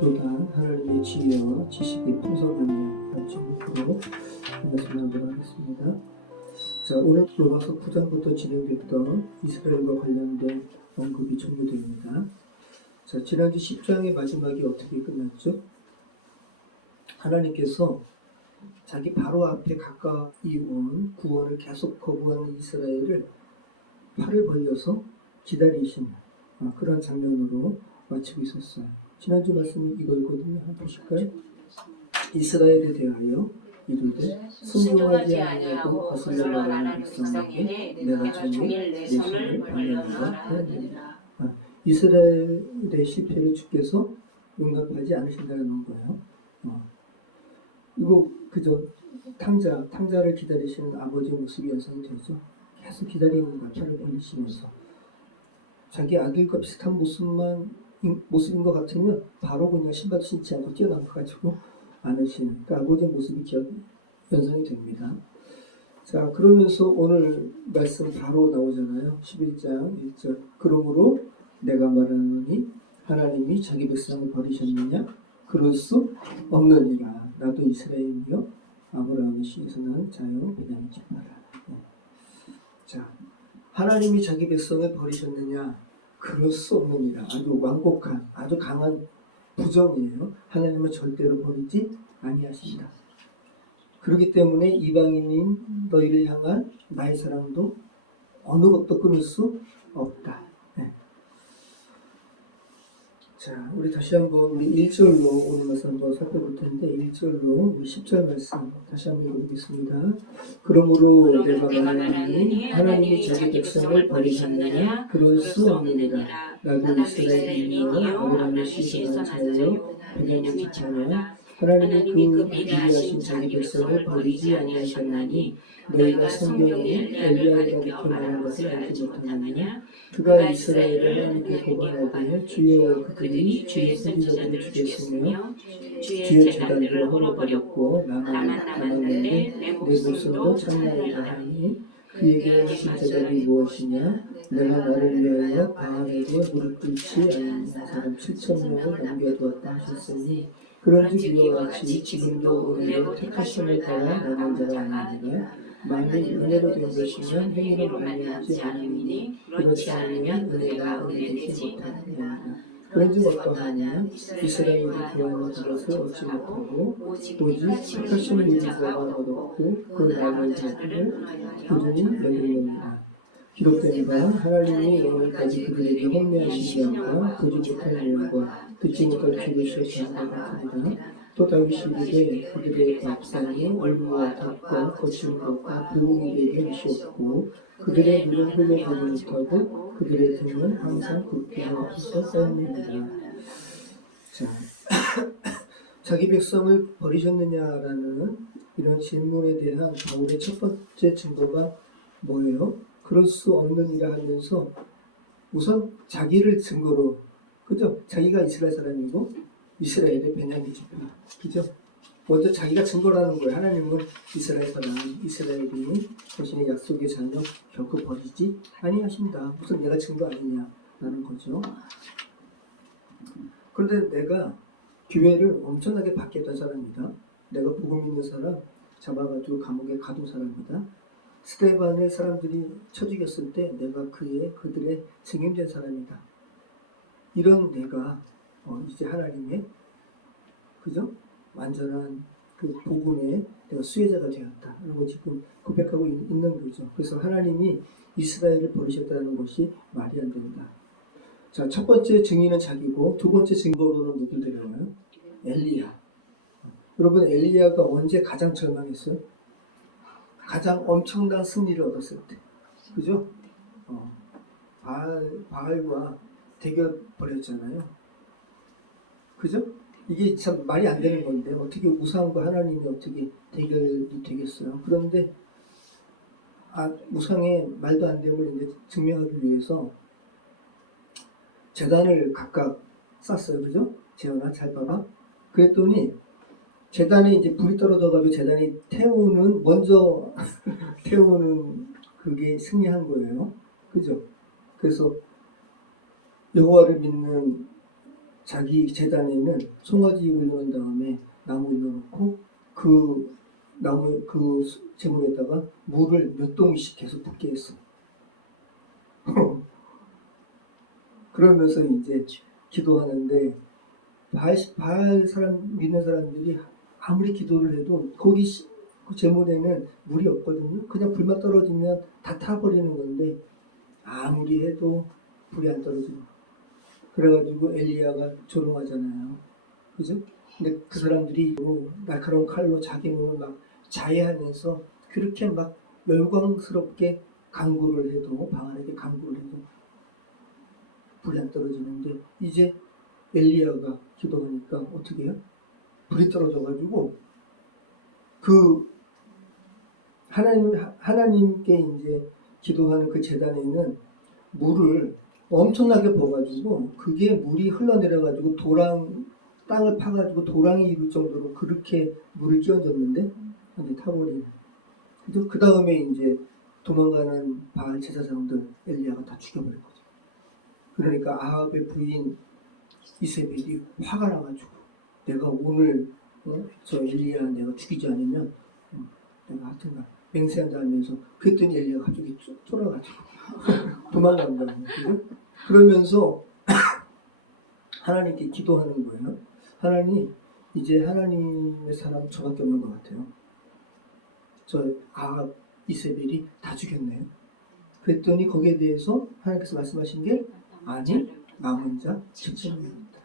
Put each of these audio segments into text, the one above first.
또한 하나님의 지혜와 지식이 풍성하며 제목으로 말씀 나누도록 하겠습니다. 자, 오늘 로마서 9장부터 진행됐던 이스라엘과 관련된 언급이 종료됩니다. 자, 지난주 10장의 마지막이 어떻게 끝났죠? 하나님께서 자기 바로 앞에 가까이 온 구원을 계속 거부하는 이스라엘을 팔을 벌려서 기다리신 그런 장면으로 마치고 있었어요. 지난주 말씀이 이거였거든요. 한번 보실까요? 이스라엘에 대하여 이르되 순종하지 아니하고 거슬러 나가는 백성에게 내가 종일 내 손을 벌려서 하느니라. 이스라엘의 실패를 주께서 용납하지 않으신다는 거예요. 이거 그저 탕자를 기다리시는 아버지의 모습이 연상이 되죠. 계속 기다리는 거야. 팔을 벌리시면서 자기 아들과 비슷한 모습인 것 같으면 바로 그냥 신발 신지 않고 뛰어나가지고 안으시는 그 아버지의 모습이 연상이 됩니다. 자, 그러면서 오늘 말씀 바로 나오잖아요. 11장 1절. 그러므로 내가 말하노니 하나님이 자기 백성을 버리셨느냐? 그럴 수 없느니라. 나도 이스라엘이요 아브라함의 씨에서 난 자요 베냐민의 마라. 자, 하나님이 자기 백성을 버리셨느냐? 그럴 수 없느니라. 아주 완곡한, 아주 강한 부정이에요. 하나님은 절대로 버리지 아니하신다. 그렇기 때문에 이방인인 너희를 향한 나의 사랑도 어느 것도 끊을 수 없다. 네. 자, 우리 다시 한번 우리 1절로 오늘 말씀 한번 살펴볼 텐데 1절로 우리 10절 말씀 다시 한번 읽어보겠습니다. 그러므로 내가 말하노니 하나님이 자기 백성을 버리셨느냐? 그럴 수 없느니라. 나도 이스라엘이요 아브라함의 씨에서 난 자요 베냐민의 자냐. 하나님이 그 미리하신 자기 백성을 버리지 아니하셨나니 너희가 성경에 엘리야에게부터 말한 것을 알지 못하느냐. 그가 이스라엘을 하나님께 고발하되 주여 그들이 주의 선지자들을 죽였으며 주의 제단들을 헐어버렸고 나만 남았는데 내 목숨도 창나이다 하니 그에게 하신 제단이 무엇이냐. 내가 너를 위하여 바알에게 무릎 꿇지 않는 사람 7,000명을 남겨두었다 하셨으니 그런즉 이와 같이 지금도 오히려 택하심에 따라 남은 자가 아니니라. 만일 은혜로 된 것이면 행위로 말미암지 않음이니 그렇지 않으면 은혜가 은혜되지 못하느니라. 그런즉 어떠하냐. 이스라엘이 구원을 그것을 얻지 못하고 오직 택하심을 입은 자가 얻었고 그 남은 자들을 꾸준히 열리느니라. 기록된 바 하나님이 오늘까지 그들에게 혼내하시지 않고 보지 못할 유언과 듣지 못할 귀를 씌우신 것 같으리라. 또 다윗이 이르되 그들의 밥상이 얼굴과 닭과 거친 것과 부흥이 되게 하시옵고 그들의 눈은 흘려보지 못하고 그들의 등은 항상 굽게 앞에서 쌓였느니라. 자, 자기 백성을 버리셨느냐라는 이런 질문에 대한 바울의 첫 번째 증거가 뭐예요? 그럴 수 없느니라 하면서 우선 자기를 증거로, 그죠? 자기가 이스라엘 사람이고 이스라엘의 베냐민 지파, 그죠? 먼저 자기가 증거라는 거예요. 하나님은 이스라엘 사람, 이스라엘이 자신의 약속의 자녀 결코 버리지 아니하신다. 무슨 내가 증거 아니냐라는 거죠. 그런데 내가 교회를 엄청나게 바뀌었던 사람이다. 내가 복음 있는 사람 잡아가지고 감옥에 가둔 사람이다. 스데반을 사람들이 쳐 죽였을 때 내가 그들의 증인된 사람이다. 이런 내가 이제 하나님의 그죠? 완전한 그 복음의 내가 수혜자가 되었다. 이런 거 지금 고백하고 있는 거죠. 그래서 하나님이 이스라엘을 버리셨다는 것이 말이 안 된다. 자, 첫 번째 증인은 자기고 두 번째 증거로는 누굴 데려가요? 엘리야. 여러분 엘리야가 언제 가장 절망했어요? 가장 엄청난 승리를 얻었을 때, 그죠? 바알과 대결 벌였잖아요. 그죠? 이게 참 말이 안 되는 건데 어떻게 우상과 하나님이 어떻게 대결이 되겠어요? 그런데 우상의 말도 안 됨을 이제 증명하기 위해서 제단을 각각 쌌어요, 그죠? 재현아, 잘 봐봐. 그랬더니 제단에 이제 불이 떨어져가지고 제단이 먼저 태우는 그게 승리한 거예요. 그죠? 그래서 여호와를 믿는 자기 제단에는 송아지 올려놓은 다음에 나무 올려놓고 그 나무 그 제물에다가 물을 몇 동이씩 계속 붓게 했어. 그러면서 이제 기도하는데 바알 사람 믿는 사람들이 아무리 기도를 해도 거기 그 제물에는 물이 없거든요. 그냥 불만 떨어지면 다 타버리는 건데 아무리 해도 불이 안 떨어지고 그래가지고 엘리야가 조롱하잖아요. 그죠? 근데 그 사람들이 날카로운 칼로 자기 몸을 막 자해하면서 그렇게 막 열광스럽게 간구를 해도 바알에게 간구를 해도 불이 안 떨어지는데 이제 엘리야가 기도하니까 어떻게 해요? 불이 떨어져가지고 그 하나님께 이제 기도하는 그 제단에는 물을 엄청나게 부어가지고 그게 물이 흘러내려가지고 땅을 파가지고 도랑이 이룰 정도로 그렇게 물을 끼얹었는데 이제 타버리는. 그 다음에 이제 도망가는 바알 제사장들 엘리야가 다 죽여버린 거죠. 그러니까 아합의 부인 이세벨이 화가 나가지고 내가 오늘 저 엘리야 내가 죽이지 않으면 내가 하여튼가 맹세한다 하면서 그랬더니 엘리야가 갑자기 쫄아가지고 도망간 거예요. 그러면서 하나님께 기도하는 거예요. 하나님 이제 하나님의 사람 저밖에 없는 것 같아요. 저 아합 이세벨이 다 죽였네요. 그랬더니 거기에 대해서 하나님께서 말씀하신 게 아니 남은 자 7,000명이다.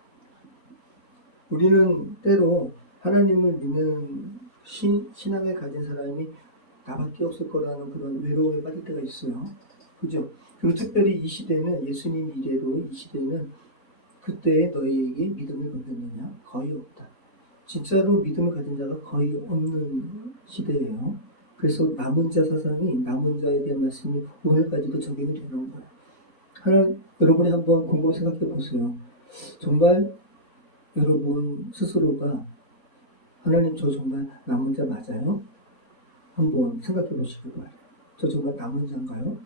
우리는 때로 하나님을 믿는 신앙을 가진 사람이 나밖에 없을 거라는 그런 외로움에 빠질 때가 있어요. 그죠? 그리고 특별히 이 시대는 예수님 이래로 이 시대는 그때 너희에게 믿음을 보였느냐? 거의 없다. 진짜로 믿음을 가진 자가 거의 없는 시대예요. 그래서 남은 자 사상이 남은 자에 대한 말씀이 오늘까지도 적용이 되는 거예요. 여러분이 한번 곰곰이 생각해 보세요. 정말 여러분 스스로가 하나님 저 정말 남은 자 맞아요? 한번 생각해 보시기 바라요. 저 정말 남은 자인가요?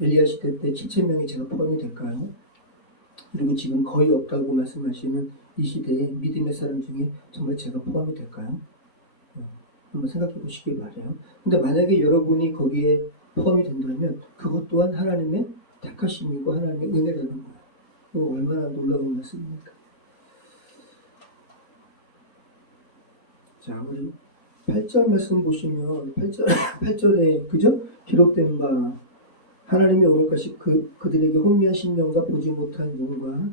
엘리야 시대 때 7,000명이 제가 포함이 될까요? 그리고 지금 거의 없다고 말씀하시는 이 시대에 믿음의 사람 중에 정말 제가 포함이 될까요? 한번 생각해 보시기 바라요. 근데 만약에 여러분이 거기에 포함이 된다면 그것 또한 하나님의 택하심이고 하나님의 은혜라는 거예요. 그거 얼마나 놀라운 말씀입니까? 자, 우리 8절 말씀 보시면 8절에 그죠? 기록된 바 하나님이 오늘까지 그들에게 혼미한 심령과 보지 못한 눈과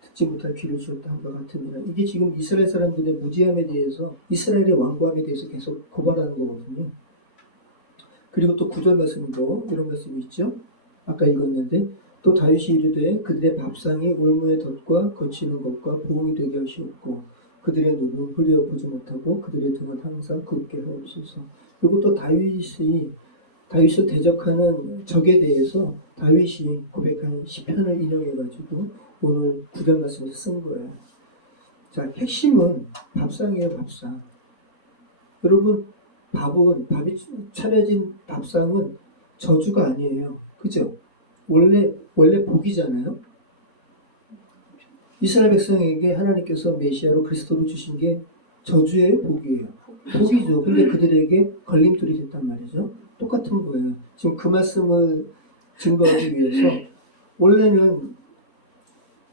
듣지 못할 귀를 주었다 한바 같으니라. 이게 지금 이스라엘 사람들의 무지함에 대해서 이스라엘의 완고함에 대해서 계속 고발하는 거거든요. 그리고 또 9절 말씀도 이런 말씀이 있죠. 아까 읽었는데 또 다윗이 이르되 그들의 밥상이 올무의 덫과 거치는 것과 보응이 되게 하시옵고 그들의 눈은 흘려 보지 못하고 그들의 등은 항상 굽게 하옵소서. 그리고 또 다윗을 대적하는 적에 대해서 다윗이 고백한 시편을 인용해가지고 오늘 9절 말씀에서 쓴 거예요. 자, 핵심은 밥상이에요, 밥상. 여러분, 밥이 차려진 밥상은 저주가 아니에요. 그죠? 원래 복이잖아요. 이스라엘 백성에게 하나님께서 메시아로 그리스도를 주신 게 저주예요, 복이에요? 복이죠. 근데 그들에게 걸림돌이 됐단 말이죠. 똑같은 거예요. 지금 그 말씀을 증거하기 위해서 원래는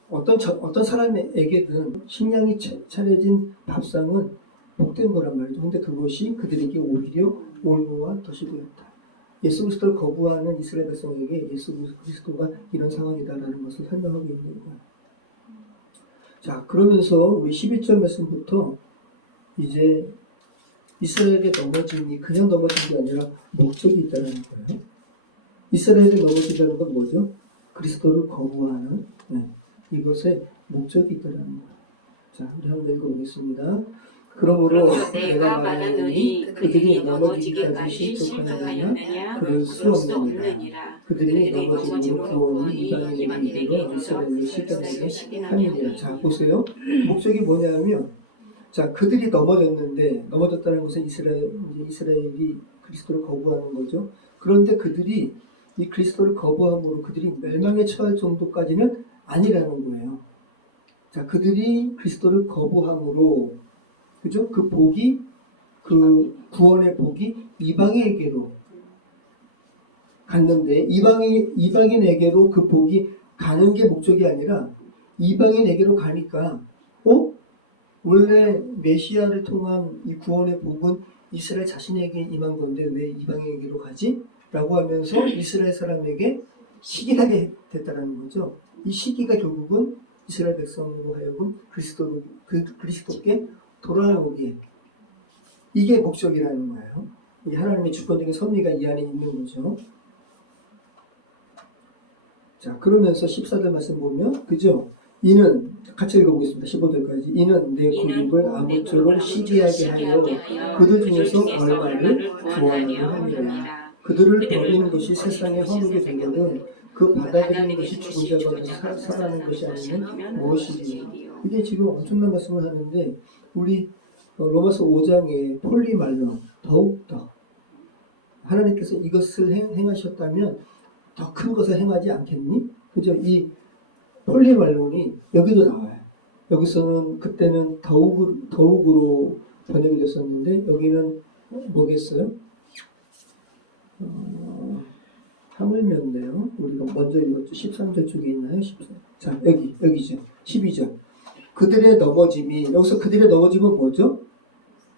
어떤 사람에게든 식량이 차려진 밥상은 복된 거란 말이죠. 근데 그것이 그들에게 오히려 올무와 덫이 되었다. 예수 그리스도를 거부하는 이스라엘 백성에게 예수 그리스도가 이런 상황이다라는 것을 설명하고 있는 거예요. 자, 그러면서 우리 11절 말씀부터 이제 이스라엘의 넘어짐이 그냥 넘어진 게 아니라 목적이 있다는 거예요. 이스라엘이 넘어진다는 건 뭐죠? 그리스도를 거부하는 이것에 목적이 있다는 거예요. 자, 우리 한번 읽어보겠습니다. 그러므로 내가 말하노니 그들이 넘어지기까지 실족하느냐 그럴 수 없느니라. 그들이 넘어짐으로 구원이 이방인에게 이르러 이스라엘을 시기하게 하느니라. 자, 보세요. 목적이 뭐냐면 자, 그들이 넘어졌다는 것은 이스라엘이 그리스도를 거부하는 거죠. 그런데 그들이 이 그리스도를 거부함으로 그들이 멸망에 처할 정도까지는 아니라는 거예요. 자, 그들이 그리스도를 거부함으로, 그죠? 그 복이, 그 구원의 복이 이방인에게로 갔는데, 이방인에게로 그 복이 가는 게 목적이 아니라 이방인에게로 가니까, 원래 메시아를 통한 이 구원의 복은 이스라엘 자신에게 임한 건데 왜 이방인에게로 가지? 라고 하면서 이스라엘 사람에게 시기하게 됐다는 거죠. 이 시기가 결국은 이스라엘 백성으로 하여금 그리스도께 돌아오게, 이게 목적이라는 거예요. 이 하나님의 주권적인 섭리가 이 안에 있는 거죠. 자, 그러면서 14절 말씀 보면, 그죠? 이는, 같이 읽어보겠습니다. 15절까지. 이는 내 고집을 아무쪼록 시기하게 하여 그들 중에서 얼마를 구원하려 함이라. 그들을 버리는 것이 세상에 허물게 되거든 그 받아들이는 것이 죽은 자 가운데서 살아나는 것이 아니면 무엇이리요. 이게 지금 엄청난 말씀을 하는데, 우리 로마서 5장에 폴리말론, 더욱더 하나님께서 이것을 행하셨다면 더 큰 것을 행하지 않겠니? 그죠? 이 폴리말론이 여기도 나와요. 여기서는 그때는 더욱으로 번역이 됐었는데 여기는 뭐겠어요? 하물며인데요. 우리가 먼저 읽었죠. 13절 쪽에 있나요? 14. 자, 여기죠. 12절. 그들의 넘어짐이, 여기서 그들의 넘어짐은 뭐죠?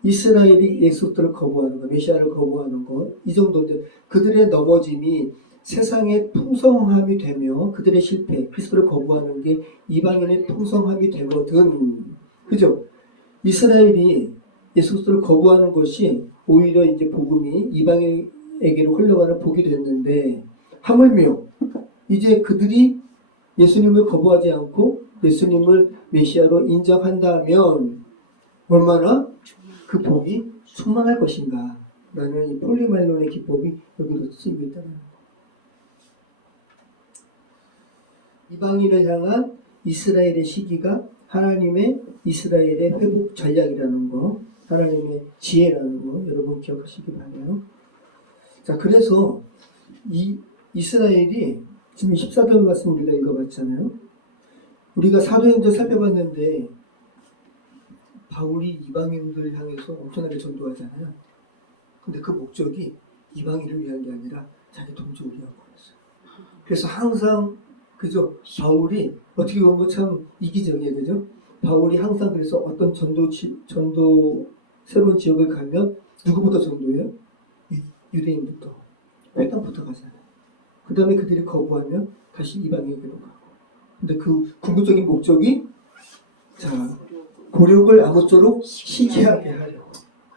이스라엘이 예수를 거부하는 거, 메시아를 거부하는 거, 이 정도인데, 그들의 넘어짐이 세상의 풍성함이 되며 그들의 실패, 그리스도를 거부하는 게 이방인의 풍성함이 되거든. 그죠? 이스라엘이 예수 그리스도를 거부하는 것이 오히려 이제 복음이 이방인에게로 흘러가는 복이 됐는데, 하물며 이제 그들이 예수님을 거부하지 않고 예수님을 메시아로 인정한다면 얼마나 그 복이 충만할 것인가 라는 이 폴리말론의 기법이 여기도 쓰이고 있다는 거예요. 이방인을 향한 이스라엘의 시기가 하나님의 이스라엘의 회복 전략이라는 거, 하나님의 지혜라는 거 여러분 기억하시기 바라요. 자, 그래서 이 이스라엘이 지금 14절 말씀 우리가 읽어봤잖아요. 우리가 사도행전 살펴봤는데 바울이 이방인들 향해서 엄청나게 전도하잖아요. 근데 그 목적이 이방인을 위한 게 아니라 자기 동족을 위한 거였어요. 그래서 항상 그죠? 바울이 어떻게 보면 참 이기적이에요. 그죠? 바울이 항상 그래서 어떤 전도 새로운 지역을 가면 누구부터 전도해요? 유대인부터, 회당부터 가잖아요. 그 다음에 그들이 거부하면 다시 이방인에게로 가고. 근데 그 궁극적인 목적이 고력을 아무쪼록 시기하게 하려고.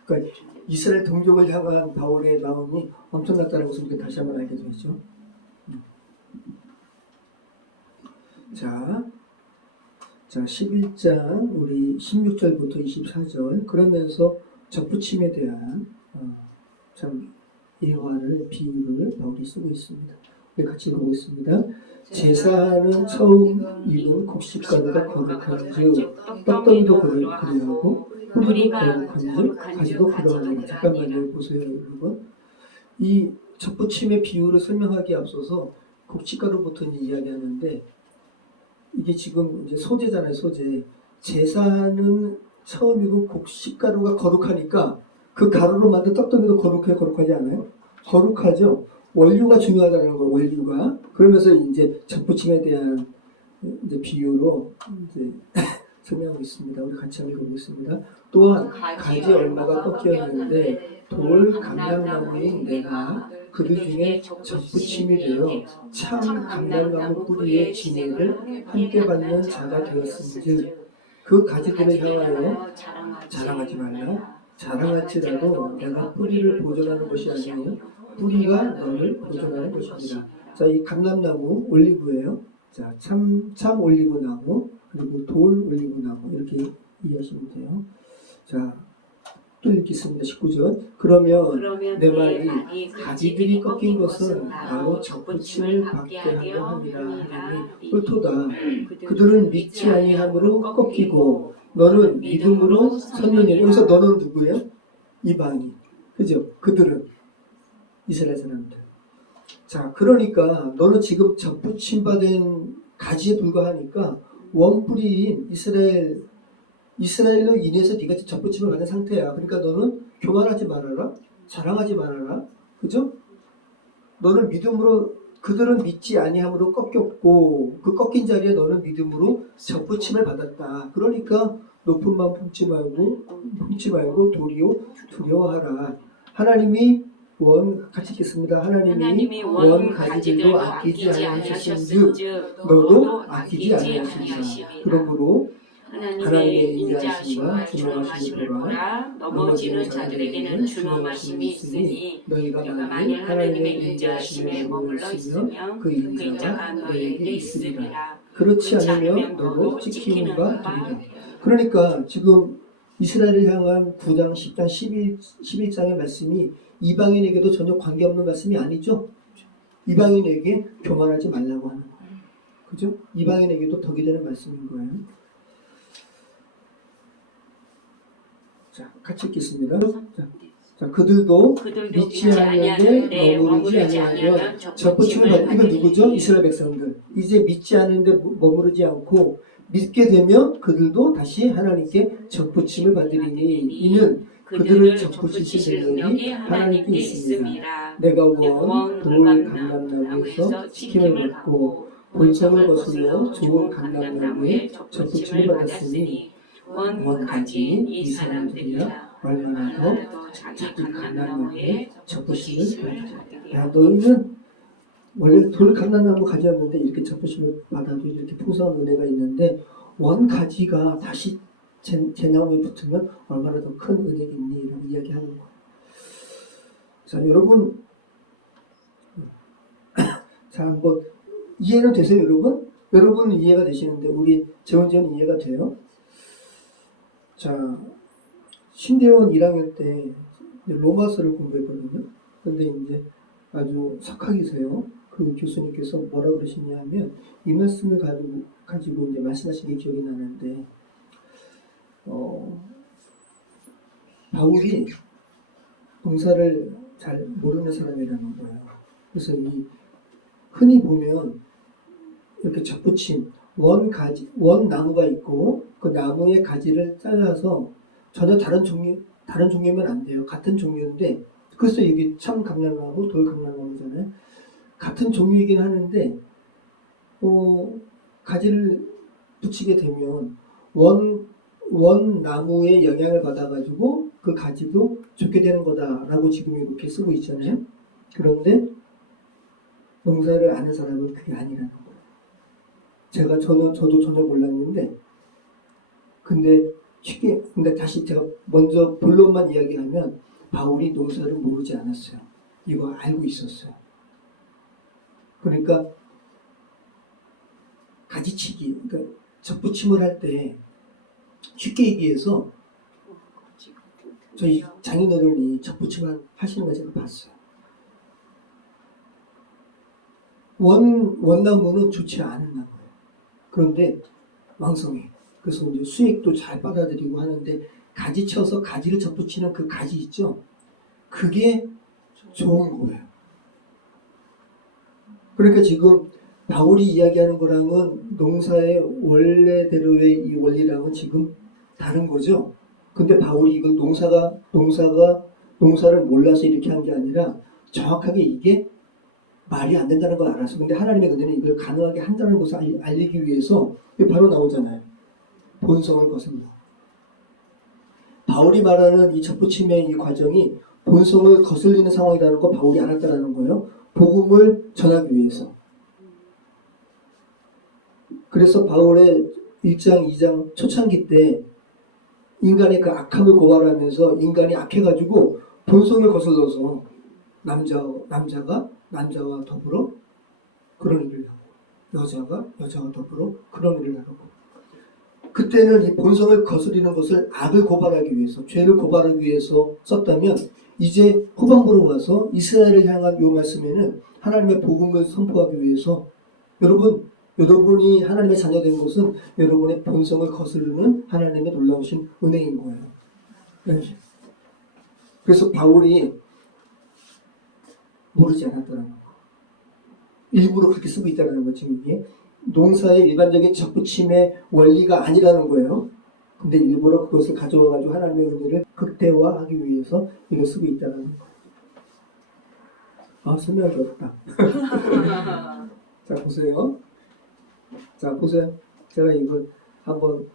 그러니까 이스라엘 동족을 향한 바울의 마음이 엄청났다는 것을 우리가 다시 한번 알게 되죠. 자, 11장 우리 16절부터 24절 그러면서 접붙임에 대한 참 예화를 비유를 바울이 쓰고 있습니다. 우리 같이 읽어보겠습니다. 제사는 처음 입은 곡식가루가 거룩한즉 떡덩이도 그리하고 뿌리도 거룩한즉 가지도 그러하니라. 잠깐만요. 보세요, 여러분. 이 접붙임의 비유를 설명하기에 앞서서 곡식가루부터 이야기하는데 이게 지금 이제 소재잖아요, 소재. 제사는 처음이고 곡식가루가 거룩하니까 그 가루로 만든 떡떡이도 거룩하지 않아요? 거룩하죠. 원료가 중요하다는 거예요, 원료가. 그러면서 이제 접붙임에 대한 이제 비유로 이제 설명하고 있습니다. 우리 같이 한번 읽어보겠습니다. 또한 가지 얼마가 꺾였는데 돌 감람나무인 내가 그들 중에 접붙임이 되어 참 감람나무 뿌리의 진액을 함께 받는 자가 되었은즉 그 가지들을 향하여 자랑하지 말라. 자랑할지라도 내가 뿌리를 보존하는 것이 아니요 뿌리가 너를 보존하는 것입니다. 자, 이 감람나무 올리브예요. 자, 참 올리브나무 그리고 돌 올리브나무 이렇게 이해하시면 돼요. 자, 또 읽겠습니다. 19절. 그러면 내 말이 가지들이 꺾인 것은 바로 접붙임을 받게 하려 함이라 하니 옳도다. 그들은 믿지 아니함으로 꺾이고 너는 믿음으로 섰느니라. 여기서 너는 누구예요? 이방인. 그죠? 그들은 이스라엘 사람들. 자, 그러니까 너는 지금 접붙임 받은 가지에 불과하니까 원뿔인 이스라엘로 인해서 네가 접붙임을 받은 상태야. 그러니까 너는 교만하지 말아라. 자랑하지 말아라. 그죠? 너는 믿음으로 그들은 믿지 아니함으로 꺾였고 그 꺾인 자리에 너는 믿음으로 접붙임을 받았다. 그러니까 높은 마음 품지 말고 도리어 두려워하라. 하나님이 같이 읽겠습니다. 하나님이 원 가지들도 아끼지 아니하셨은즉 너도 아끼지 아니하시리라. 그러므로 하나님의 인자하심과 준엄하심을 보라. 넘어지는 자들에게는 준엄하심이 있으니 너희가 만일 하나님의 인자하심에 머물러 있으면 그 인자가 너희에게 있으리라. 그렇지 않으면 너도 찍히는 바 되리라. 그러니까 지금 이스라엘을 향한 9장, 10장, 11장의 말씀이 이방인에게도 전혀 관계없는 말씀이 아니죠. 이방인에게 교만하지 말라고 하는 거예요. 그죠? 이방인에게도 덕이 되는 말씀인 거예요. 자, 같이 읽겠습니다. 자, 그들도 믿지 아니하는데 머무르지 아니하면 접붙임을 받는 이건 누구죠? 이스라엘 백성들. 이제 믿지 않는데 머무르지 않고 믿게 되면 그들도 다시 하나님께 접붙임을 받으리니 이는 그들을 접붙이실 능력이 하나님께 있습니다. 내가 돌 감람나무에서 지킴을 받고 본성을 거슬러 좋은 감람나무에 접붙임을 받았으니 원 가지인 이 사람들이야 얼마나 더 자기 감람나무에 접붙임을 받으라. 야, 너희는 원래 돌 감람나무 가지였는데 이렇게 접붙임을 받아도 이렇게 풍성한 은혜가 있는데 원 가지가 다시 제 나무에 붙으면 얼마나 더 큰 은혜겠니? 라고 이야기하는 거예요. 자, 여러분, 자, 한번 이해는 되세요, 여러분? 여러분은 이해가 되시는데 우리 재원지는 이해가 돼요? 자, 신대원 1학년 때 로마서를 공부했거든요. 근데 이제 아주 석학이세요. 그 교수님께서 뭐라 그러시냐 하면 이 말씀을 가지고 이제 말씀하신 게 기억이 나는데 바울이 동사를 잘 모르는 사람이라는 거예요. 그래서 흔히 보면 이렇게 접붙임 원 나무가 있고 그 나무의 가지를 잘라서 전혀 다른 종류면 안 돼요. 같은 종류인데 그래서 여기 참 감람나무, 돌 감람나무잖아요. 같은 종류이긴 하는데 가지를 붙이게 되면 원 나무의 영향을 받아가지고 그 가지도 좋게 되는 거다라고 지금 이렇게 쓰고 있잖아요. 그런데 농사를 아는 사람은 그게 아니라는 거예요. 저도 전혀 몰랐는데 근데 다시 제가 먼저 본론만 이야기하면 바울이 농사를 모르지 않았어요. 이거 알고 있었어요. 그러니까 가지치기, 그러니까 접붙임을 할 때 쉽게 얘기해서 저희 장인어른이 접붙임을 하시는 걸 제가 봤어요. 원나무는 좋지 않은 나무예요. 그런데 왕성해. 그래서 이제 수익도 잘 받아들이고 하는데 가지 쳐서 가지를 접붙이는 그 가지 있죠? 그게 좋은 거예요. 그러니까 지금 바울이 이야기하는 거랑은 농사의 원래대로의 이 원리랑은 지금 다른 거죠. 근데 바울이 이건 농사를 몰라서 이렇게 한 게 아니라 정확하게 이게 말이 안 된다는 걸 알았어. 근데 하나님의 은혜는 이걸 가능하게 한다는 것을 알리기 위해서 바로 나오잖아요. 본성을 거슬러. 바울이 말하는 이 접붙임의 이 과정이 본성을 거슬리는 상황이라는 거 바울이 알았다는 거예요. 복음을 전하기 위해서. 그래서 바울의 1장, 2장 초창기 때 인간의 그 악함을 고발하면서 인간이 악해가지고 본성을 거슬러서 남자와 더불어 그런 일을 하고 여자와 더불어 그런 일을 하고 그때는 이 본성을 거스리는 것을 악을 고발하기 위해서 죄를 고발하기 위해서 썼다면 이제 후반부로 와서 이스라엘을 향한 이 말씀에는 하나님의 복음을 선포하기 위해서 여러분이 하나님의 자녀된 것은 여러분의 본성을 거스르는 하나님의 놀라우신 은혜인 거예요. 네. 그래서 바울이 모르지 않았다는 거. 일부러 그렇게 쓰고 있다는 거 지금 이게 농사의 일반적인 접붙임의 원리가 아니라는 거예요. 근데 일부러 그것을 가져와가지고 하나님의 은혜를 극대화하기 위해서 이걸 쓰고 있다는 거예요. 아, 설명하기 어렵다. 자, 보세요. 자, 보세요. 제가 이거 한번,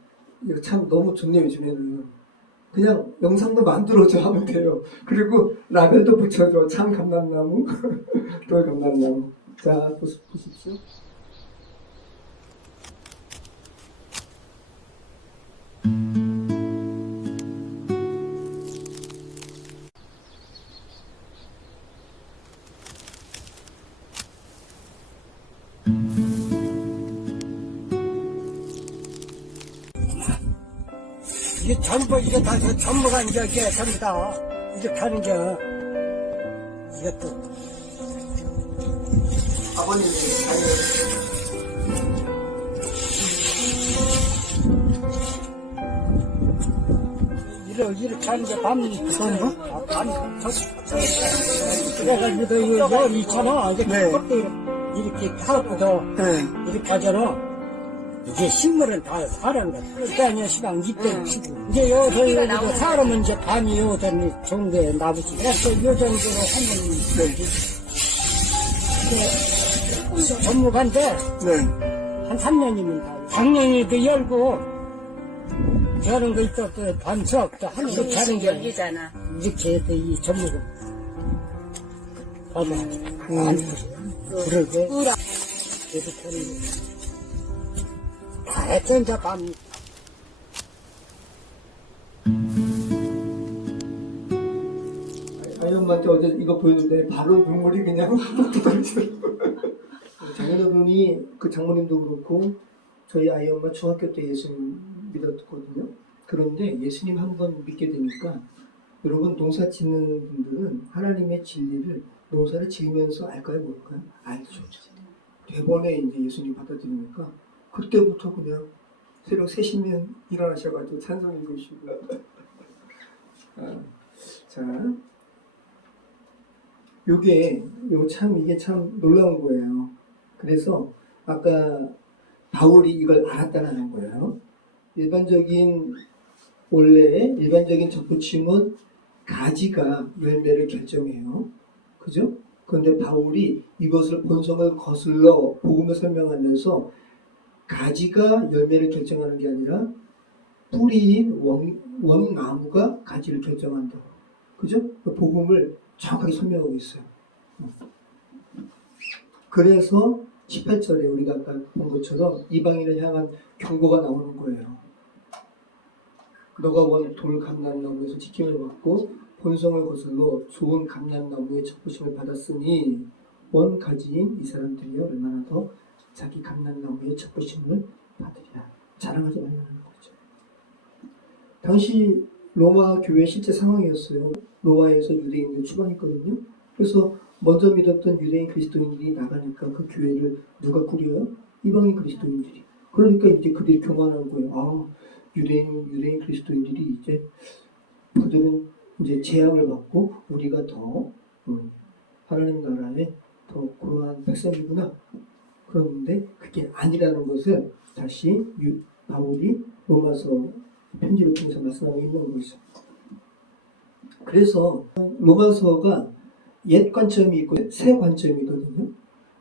이거 참 너무 좋네요, 요즘에는. 그냥 영상도 만들어줘 하면 돼요. 그리고 라벨도 붙여줘. 참 감람나무, 돌 감람나무. 자, 보십시오. 이게 전부, 이게 다, 전부가 이제, 전부 다, 이렇게 하는 게, 이것도. 아버님, 이렇게 하는 게 전부? 그래가지고, 이거 있잖아. 이게 그것도 이렇게 하고도, 이렇게 하잖아. 이제 식물은 다 사람이다. 그러니까 시방 이때 치고. 이제 여기서 사람은 이제 반이 요던 정도에 나부지. 그래서 요 정도로 하면 이제 전무반데 한 3년이면 다. 작년에도 열고 저런 거 있었고 반석 또 하는 거 하는 게 열리잖아. 이렇게 해도 이 전무가 봐봐. 그러게. 이렇게 하는 거. 하여튼 저 밤. 아이 엄마한테 어제 이거 보여줬더니 바로 눈물이 그냥 뚝뚝 떨어지더라고요. 장인어른이 그 장모님도 그렇고 저희 아이 엄마 중학교 때 예수님 믿었거든요. 그런데 예수님 한 번 믿게 되니까 여러분 농사 짓는 분들은 하나님의 진리를 농사를 지으면서 알까요? 모를까요? 알죠. 대번에 이제 예수님 받아들이니까 그때부터 그냥 새벽 3시면 일어나셔가지고 찬송 읽으시고 자, 이게 참 놀라운 거예요. 그래서 아까 바울이 이걸 알았다는 거예요. 원래 일반적인 접붙임은 가지가 열매를 결정해요. 그죠? 그런데 바울이 이것을 본성을 거슬러 복음을 설명하면서 가지가 열매를 결정하는 게 아니라 뿌리인 원나무가 가지를 결정한다. 그죠? 복음을 정확하게 설명하고 있어요. 그래서 18절에 우리가 아까 본 것처럼 이방인을 향한 경고가 나오는 거예요. 너가 원 돌 감람나무에서 지킴을 받고 본성을 거슬러 좋은 감람나무의 접붙임을 받았으니 원 가지인 이 사람들이 얼마나 더 자기 감람나무의 접붙임을 받으리라. 자랑하지 말라는 거죠. 당시 로마 교회 실제 상황이었어요. 로마에서 유대인들이 추방했거든요. 그래서 먼저 믿었던 유대인 그리스도인들이 나가니까 그 교회를 누가 꾸려요? 이방인 그리스도인들이. 그러니까 이제 그들이 교만한 거예요. 아, 유대인 그리스도인들이 이제 그들은 이제 재앙을 받고 우리가 더 하나님 나라에 더 고루한 백성이구나. 그런데 그게 아니라는 것을 다시 바울이 로마서 편지를 통해서 말씀하고 있는 거죠. 그래서 로마서가 옛 관점이 있고 새 관점이거든요.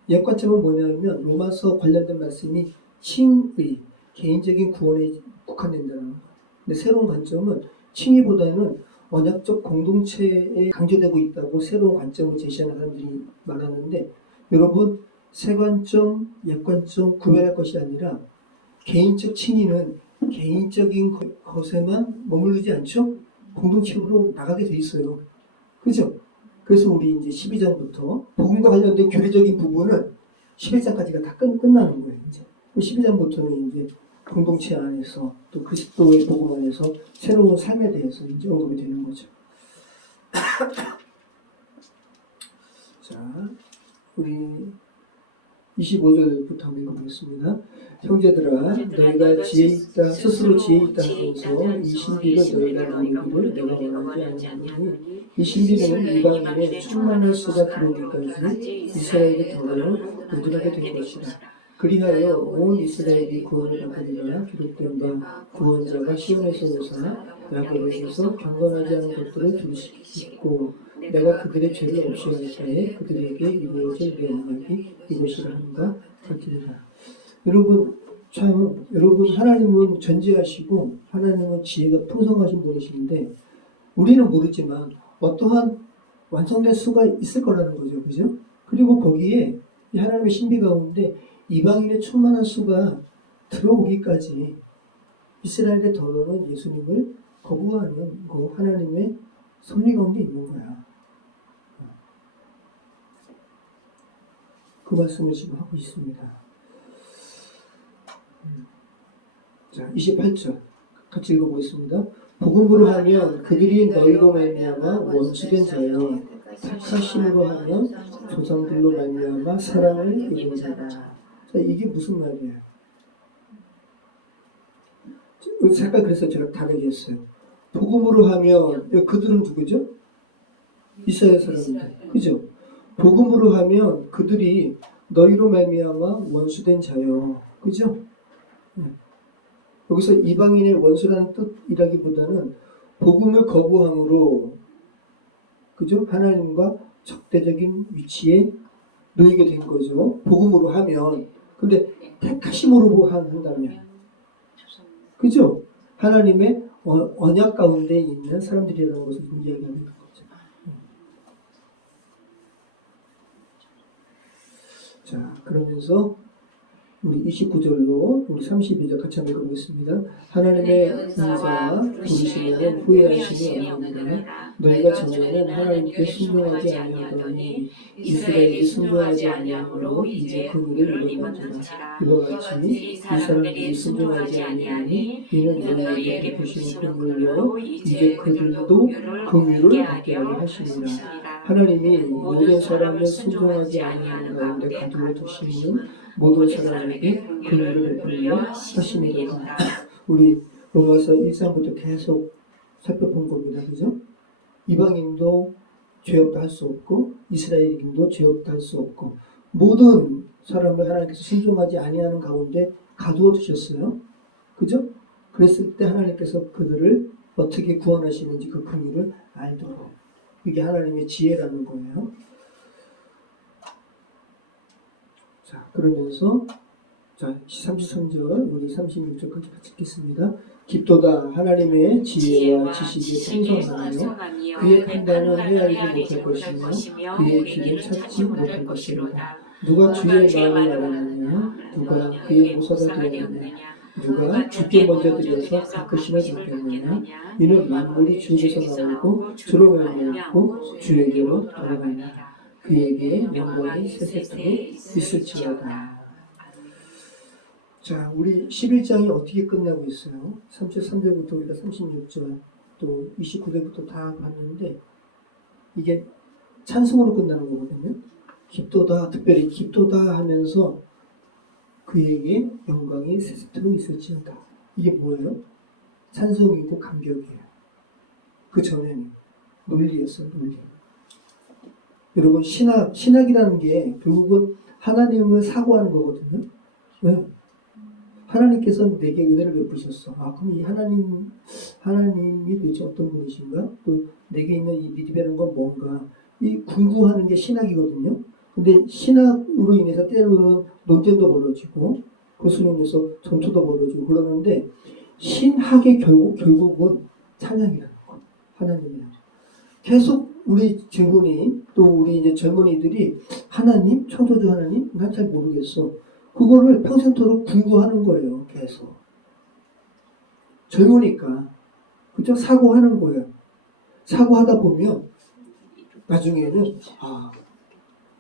옛 관점은 뭐냐면 로마서 관련된 말씀이 칭의, 개인적인 구원에 국한된다는 거예요. 근데 새로운 관점은 칭의보다는 언약적 공동체에 강조되고 있다고 새로운 관점을 제시하는 사람들이 많았는데 여러분 새 관점, 옛 관점 구별할 것이 아니라 개인적 칭의는 개인적인 것에만 머무르지 않죠? 공동체로 나가게 돼 있어요. 그죠? 그래서 우리 이제 12장부터 복음과 관련된 교리적인 부분은 11장까지가 다 끝나는 거예요. 이제 12장부터는 이제 공동체 안에서 또 그리스도의 복음 안에서 새로운 삶에 대해서 이제 언급이 되는 거죠. 자, 우리 25절부터 한번 읽어보겠습니다. 형제들아, 너희가 스스로 지혜 있다 하면서 이 신비를 너희가 나누기를 내가 원하지 않으니 이 신비는 이방인의 천만의 수가 들어오기까지 이스라엘의 덕을 우둔하게 된 것이라. 그리하여 온 이스라엘이 구원을 받으리라. 기록된 바 구원자가 시온에서 오사 야곱에게서 경건하지 않은 것들을 두시고 내가 그들의 죄를 없이 할 때에 그들에게 이루어질 내 언약이 이것이라 하는가 같으리라. 여러분 하나님은 전지하시고 하나님은 지혜가 풍성하신 분이신데 우리는 모르지만 어떠한 완성된 수가 있을 거라는 거죠. 그죠? 그리고 거기에 이 하나님의 신비 가운데 이방인의 충만한 수가 들어오기까지 이스라엘의 더러는 예수님을 거부하는 그 하나님의 섭리 가운데 있는 거야. 그 말씀을 지금 하고 있습니다. 자, 28절 같이 읽어보겠습니다. 복음으로 하면 그들이 너희로 말미암아 원수된 자여 택하심으로 하면 조상들로 말미암아 사랑을 이루리라. 자, 이게 무슨 말이에요? 잠깐 그래서 제가 다르게 했어요. 복음으로 하면 그들은 누구죠? 이스라엘 사람들, 그죠? 복음으로 하면 그들이 너희로 말미암아 원수된 자여, 그죠? 여기서 이방인의 원수라는 뜻이라기보다는 복음을 거부함으로, 그죠? 하나님과 적대적인 위치에 놓이게 된 거죠. 복음으로 하면. 근데 택하심으로 한다면, 그죠? 하나님의 언약 가운데 있는 사람들이라는 것을 이야기하는 거죠. 자, 그러면서 우리 29절로 우리 32절 같이 한번 읽어보겠습니다. 하나님의 인자 부르시면 후회하심이 없느니라. 너희가 전에는 하나님께 순종하지 아니하더니 이스라엘이 순종하지 아니하므로 이제 그 일을 이루었느니라. 이와 같이 이 사람들이 순종하지 아니하니 이는 너희에게 베푸시는 긍휼로 이제 그들도 긍휼을 받게 하려 하시니라. 하나님이 모든 사람을 순종하지 아니하는 가운데 가두어 두시는 모든 사람에게 긍휼을 베풀려 하심이라. 우리 로마서 1장부터 계속 살펴본 겁니다. 그죠? 이방인도 죄 없다 할 수 없고 이스라엘인도 죄 없다 할 수 없고 모든 사람을 하나님께서 순종하지 아니하는 가운데 가두어 두셨어요. 그죠? 그랬을 때 하나님께서 그들을 어떻게 구원하시는지 그 긍휼을 알도록. 이게 하나님의 지혜라는 거예요. 자, 그러면서 자, 33절 우리 36절까지 같이 읽겠습니다. 깊도다 하나님의 지혜와 지식이 풍성하며 그의 판단은 헤아리지 못할 것이며 그의 길은 찾지 못할 것이로다. 누가 주의 마음을 알았느냐? 누가 그의 모사가 되었느냐? 누가 주께 먼저 드려서 갚으심을 받겠느냐? 이는 만물이 주에게서 나오고 주로 말미암고 주에게로 돌아가니라. 그에게 영광이 세세토록 있을지어다. 자, 우리 11장이 어떻게 끝나고 있어요? 33절부터 우리가 36절 또 29절부터 다 봤는데 이게 찬송으로 끝나는 거거든요. 깊도다, 특별히 깊도다 하면서 그에게 영광이 세세토록 있을지어다. 이게 뭐예요? 찬송이고 감격이에요. 그 전에는 논리였어요, 논리. 여러분, 신학이라는 게 결국은 하나님을 사고하는 거거든요. 왜? 하나님께서 내게 은혜를 베푸셨어. 아, 그럼 이 하나님이 도대체 어떤 분이신가? 또 내게 있는 이 믿음이라는 건 뭔가? 이 궁구하는 게 신학이거든요. 근데 신학으로 인해서 때로는 논쟁도 벌어지고, 그것으로 인해서 전투도 벌어지고 그러는데, 신학의 결국은 찬양이라는 거. 하나님이라는 거. 계속 우리 재혼이 또 우리 이제 젊은이들이 하나님, 창조주 하나님, 난 잘 모르겠어. 그거를 평생토록 궁구하는 거예요. 계속. 젊으니까. 그죠? 사고하는 거예요. 사고하다 보면 나중에는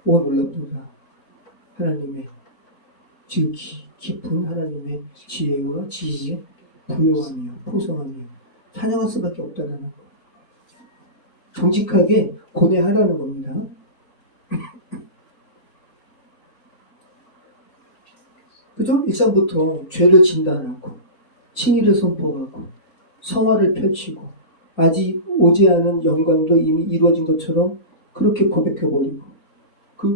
놀랍도다. 하나님의 지극히 깊은 하나님의 지혜와 지혜의 부요하며 풍성하며 찬양할 수밖에 없다는 거. 정직하게 고뇌하라는 겁니다. 그죠? 일상부터 죄를 진단하고 칭의를 선포하고 성화를 펼치고 아직 오지 않은 영광도 이미 이루어진 것처럼 그렇게 고백해버리고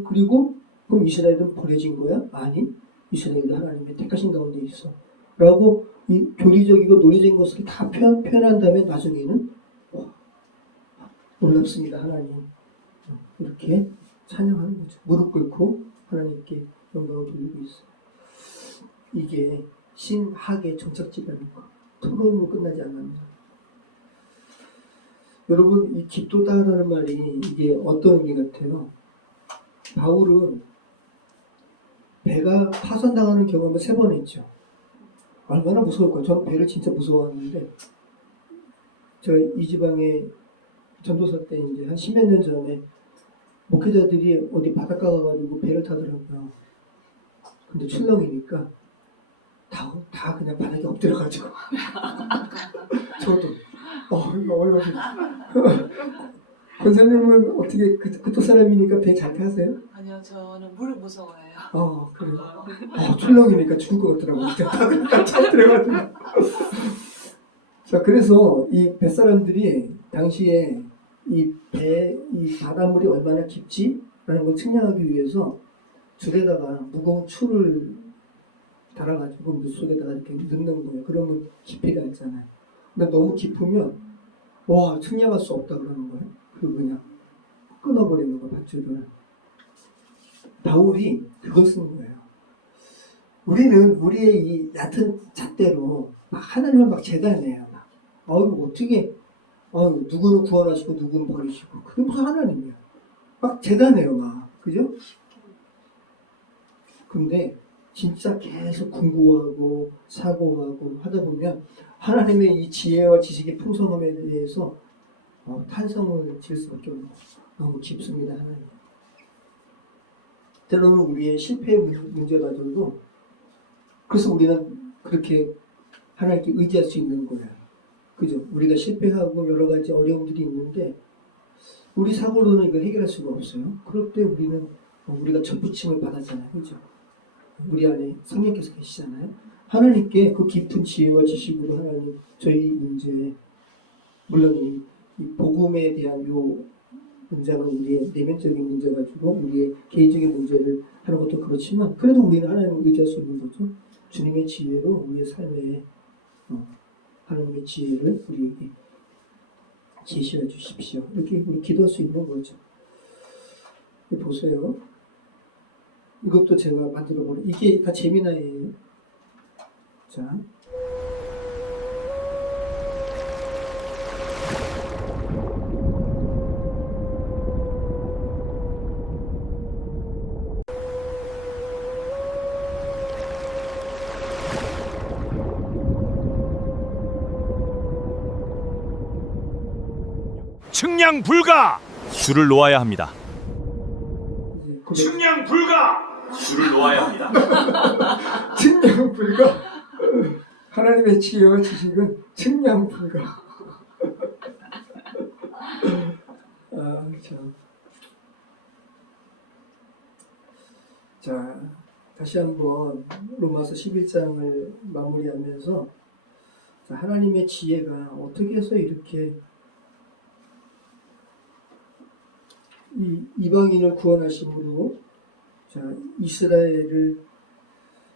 그리고 그럼 이스라엘은 버려진 거야? 아니, 이스라엘이 하나님의 택하신 가운데 있어. 라고 이 교리적이고 논리적인 것을 다 표현한 다음에 나중에는 놀랍습니다. 하나님 이렇게 찬양하는 거죠. 무릎 꿇고 하나님께 영광을 돌리고 있어요. 이게 신학의 정착지라는 거. 토론으로 끝나지 않습니다. 여러분, 이 깊도다라는 말이 이게 어떤 의미 같아요? 바울은 배가 파손당하는 경험을 3번 했죠. 얼마나 무서울까요? 저는 배를 진짜 무서워하는데, 제가 이 지방에 전도사 때 이제 한 10몇 년 전에 목회자들이 어디 바닷가 가가지고 배를 타더라고요. 근데 출렁이니까 다 그냥 바닥에 엎드려가지고 저도 이거 권사님은 어떻게 그쪽 사람이니까 배 잘 타세요? 아니요, 저는 물을 무서워해요. 그래요. 출렁이니까 죽을 것 같더라고요. 다 엎드려가지고. 자, 그래서 이 뱃사람들이 당시에 이 바닷물이 얼마나 깊지라는 걸 측량하기 위해서 줄에다가 무거운 추를 달아가지고 물속에다가 이렇게 넣는 거예요. 그러면 깊이가 있잖아요. 근데 너무 깊으면 측량할 수 없다 그러는 거예요. 그리고 그냥 끊어버리는 거 밧줄을. 바울이 그거 쓴 거예요. 우리는 우리의 이 얕은 잣대로 막 하나님을 막 재단해요. 어떻게 누구는 구원하시고 누구는 버리시고 그게 무슨 하나님이야. 막 재단해요. 막 그죠? 근데 진짜 계속 공부하고 사고하고 하다 보면 하나님의 이 지혜와 지식의 풍성함에 대해서 탄성을 지을 수밖에 없는 거예요. 너무 깊습니다. 하나님. 때로는 우리의 실패의 문제가들도 그래서 우리는 그렇게 하나님께 의지할 수 있는 거예요. 그죠? 우리가 실패하고 여러 가지 어려움들이 있는데 우리 사고로는 이걸 해결할 수가 없어요. 그럴 때 우리가 접붙임을 받았잖아요. 그죠? 우리 안에 성령께서 계시잖아요. 하나님께 그 깊은 지혜와 지식으로 하나님 저희 문제, 물론 이 복음에 대한 요 문제는 우리의 내면적인 문제 가지고 우리의 개인적인 문제를 하는 것도 그렇지만 그래도 우리는 하나님을 의지할 수 있는 거죠. 주님의 지혜로 우리의 삶에 하나님의 지혜를 우리에게 제시해 주십시오. 이렇게 우리 기도할 수 있는 거죠. 보세요. 이것도 제가 만들어버려. 이게 다 재미나예요. 자. 측량 불가! 줄을 놓아야 합니다. 측량 불가! 줄을 놓아야 합니다. 측량 불가. 하나님의 지혜와 지식은 측량 불가. 참. 자, 다시 한번 로마서 11장을 마무리하면서 하나님의 지혜가 어떻게 해서 이렇게 이 이방인을 구원하심으로 이스라엘을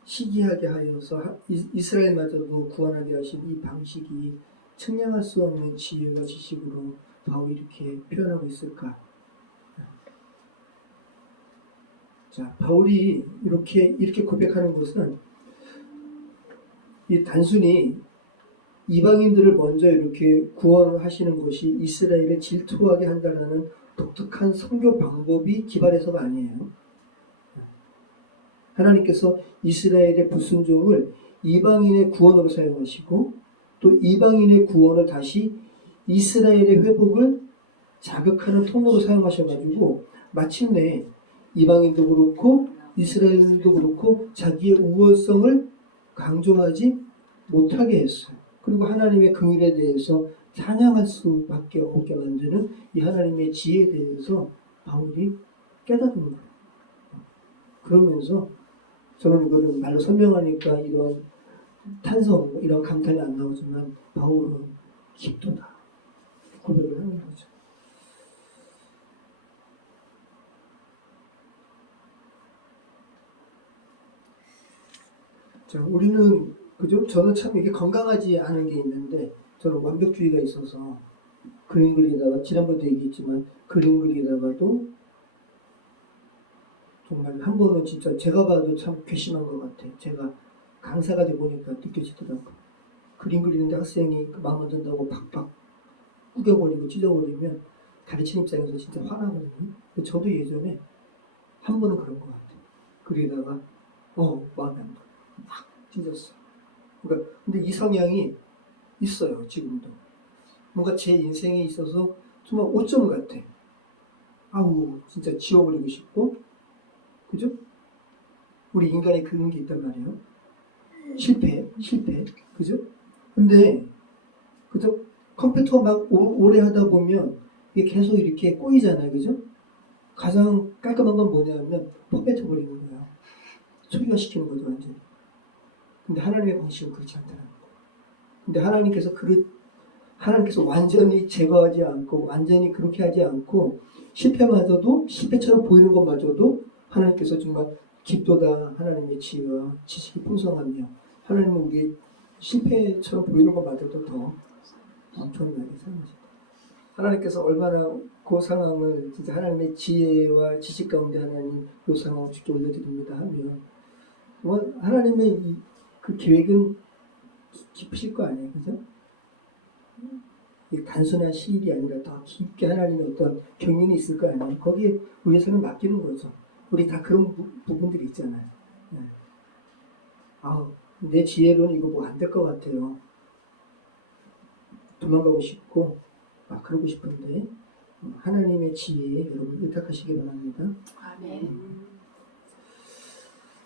시기하게 하여서 이스라엘마저도 구원하게 하신 이 방식이 측량할 수 없는 지혜와 지식으로 바울이 이렇게 표현하고 있을까? 자, 바울이 이렇게 고백하는 것은 이 단순히 이방인들을 먼저 이렇게 구원하시는 것이 이스라엘을 질투하게 한다는 독특한 선교 방법이 기발해서가 아니에요. 하나님께서 이스라엘의 불순종을 이방인의 구원으로 사용하시고 또 이방인의 구원을 다시 이스라엘의 회복을 자극하는 통로로 사용하셔가지고 마침내 이방인도 그렇고 이스라엘도 그렇고 자기의 우월성을 강조하지 못하게 했어요. 그리고 하나님의 긍휼에 대해서 찬양할 수밖에 없게 만드는 이 하나님의 지혜에 대해서 바울이 깨닫는 거예요. 그러면서 저는 이거를 말로 설명하니까 이런 탄성, 이런 감탄이 안 나오지만 바울은 깊도다 고백을 하는 거죠. 자, 우리는 그죠? 저는 참 이게 건강하지 않은 게 있는데 저는 완벽주의가 있어서 그림 그리다가 지난번도 얘기했지만 그림 그리다가도 정말 한 번은 진짜 제가 봐도 참 괘씸한 것 같아요. 제가 강사가 돼 보니까 느껴지더라고요. 그림 그리는데 학생이 마음 안 든다고 팍팍 우겨버리고 찢어버리면 가르치는 입장에서 진짜 화나거든요. 근데 저도 예전에 한 번은 그런 것 같아요. 그리다가 마음에 안 들어. 막 찢었어. 그러니까 근데 이 성향이 있어요. 지금도. 뭔가 제 인생에 있어서 정말 오점 같아. 아우 진짜 지워버리고 싶고 그죠? 우리 인간에 그런 게 있단 말이에요. 실패. 그죠? 근데 그죠? 컴퓨터 막 오래 하다 보면 이게 계속 이렇게 꼬이잖아요. 그죠? 가장 깔끔한 건 뭐냐면 포맷해 버리는 거예요. 초기화시키는 거죠, 완전히. 근데 하나님의 방식은 그렇지 않다는 거. 근데 하나님께서 완전히 제거하지 않고 완전히 그렇게 하지 않고 실패마저도 실패처럼 보이는 것마저도 하나님께서 정말 깊도다 하나님의 지혜와 지식이 풍성하며 하나님은 우리 실패처럼 보이는 것마저도 더 엄청나게 사랑하신다. 하나님께서 얼마나 그 상황을 진짜 하나님의 지혜와 지식 가운데 하나님 그 상황을 주께 올려드립니다 하면 하나님의 그 계획은 깊으실 거 아니에요, 그죠? 단순한 시일이 아니라 더 깊게 하나님의 어떤 경륜이 있을 거 아니에요. 거기에 우리에서는 맡기는 거죠. 우리 다 그런 부분들이 있잖아요. 네. 내 지혜로는 이거 뭐 안 될 것 같아요. 도망가고 싶고 막 그러고 싶은데 하나님의 지혜에 여러분 의탁하시기 바랍니다. 아멘.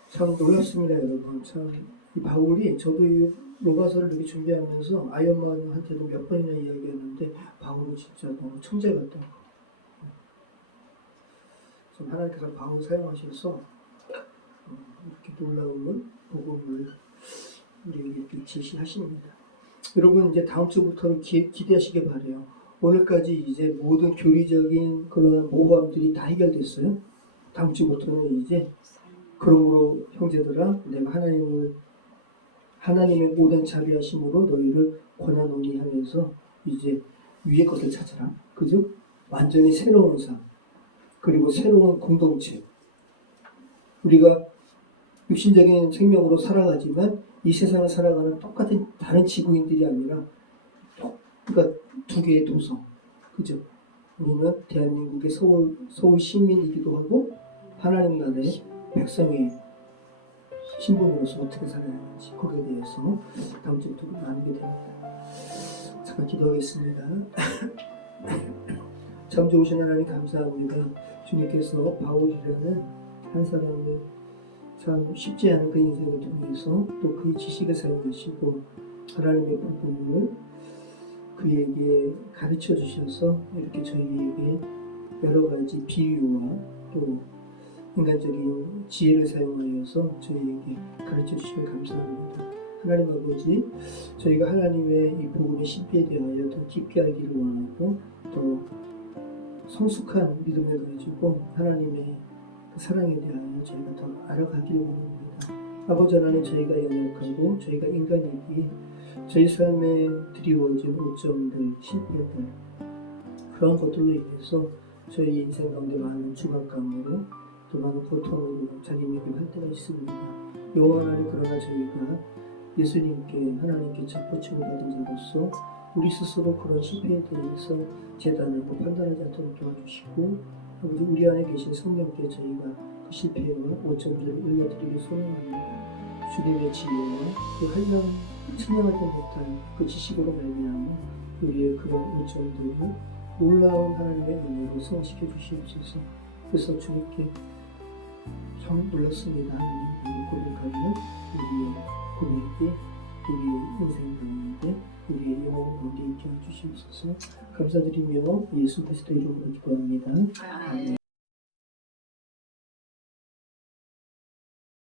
참 놀랍습니다, 여러분. 참 이 바울이 저도 이 로마서를 이렇게 준비하면서 아이언만한테도 몇 번이나 이야기했는데 바울은 진짜 너무 천재 같다고. 좀 하나님께서 바울 사용하셔서 이렇게 놀라운 복음을 우리에게 이렇게 제시하십니다. 여러분 이제 다음 주부터는 기대하시길 바래요. 오늘까지 이제 모든 교리적인 그런 모호함들이 다 해결됐어요. 다음 주부터는 이제 그러므로 형제들아 내가 하나님의 모든 자비하심으로 너희를 권하노니 하면서 이제 위의 것을 찾아라. 그죠? 완전히 새로운 삶 그리고 새로운 공동체. 우리가 육신적인 생명으로 살아가지만 이 세상을 살아가는 똑같은 다른 지구인들이 아니라 그러니까 두 개의 도성. 그죠? 우리는 대한민국의 서울 시민이기도 하고 하나님 나라의 백성의 신분으로서 어떻게 살아야 하는지 거기에 대해서 다음 주부터 나누게 됩니다. 잠깐 기도하겠습니다. 참 좋으신 하나님 감사합니다. 주님께서 바울이라는 한 사람을 참 쉽지 않은 그 인생을 통해서 또 그 지식을 사용하시고 하나님의 부분을 그에게 가르쳐 주셔서 이렇게 저희에게 여러 가지 비유와 또 인간적인 지혜를 사용하여서 저희에게 가르쳐 주시면 감사합니다. 하나님 아버지, 저희가 하나님의 이 복음의 신비에 대하여 더 깊게 알기를 원하고 더 성숙한 믿음을 가지고 하나님의 그 사랑에 대하여 저희가 더 알아가기를 원합니다. 아버지 하나님, 저희가 연약하고 저희가 인간이기에 저희 삶에 드리워진 오점들, 실패들 그런 것들로 인해서 저희 인생 가운데 많은 주각감으로 또 많은 고통으로 자기에게 할 때가 있습니다. 여호와 하나님, 그러나 저희가 예수님께 하나님께 접붙임을 받은 자로서 우리 스스로 그런 실패에 대해서 재단하고 판단하지 않도록 도와주시고 아버지 우리 안에 계신 성령께 저희가 그 실패와 오점들을 올려드리기 소원합니다. 주님의 지혜와 그 한량 측량하지 못할 그 지식으로 말미암아 우리의 그런 오점들을 놀라운 하나님의 은혜로 성시켜 주시옵소서. 그래서 주님께 참 놀랐습니다. 하나님 고백하며 우리의 고백이 우리의 인생 가운데 우리의 영혼 가운데 있게 해주시옵소서. 감사드리며 예수 그리스도 이름으로 기도합니다. 아멘.